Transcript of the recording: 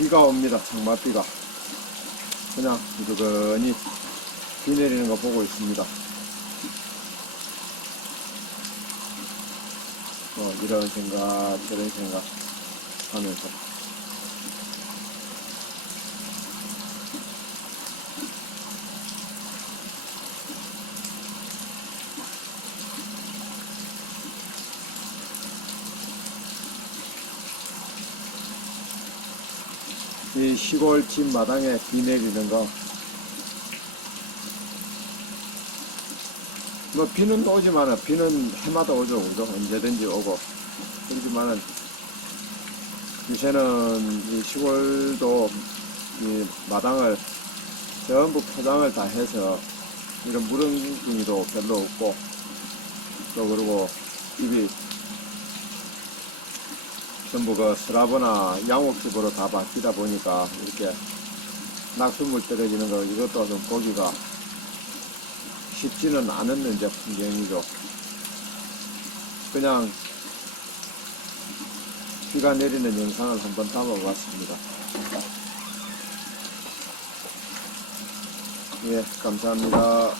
비가 옵니다. 장맛비가. 그냥 부지런히 비 내리는 거 보고 있습니다. 어, 이런 생각, 저런 생각 하면서. 이 시골 집 마당에 비 내리는 거. 뭐 비는 또 오지만은 비는 해마다 오죠, 그죠? 언제든지 오고. 그렇지만은 요새는 이 시골도 이 마당을 전부 포장을 다 해서 이런 무릉둥이도 별로 없고 또 그리고 집이 전부 그 스라브나 양옥집으로 다 바뀌다 보니까 이렇게 낙수물 떨어지는 거 이것도 좀 보기가 쉽지는 않은 이제 풍경이죠. 그냥 비가 내리는 영상을 한번 담아봤습니다. 예, 감사합니다.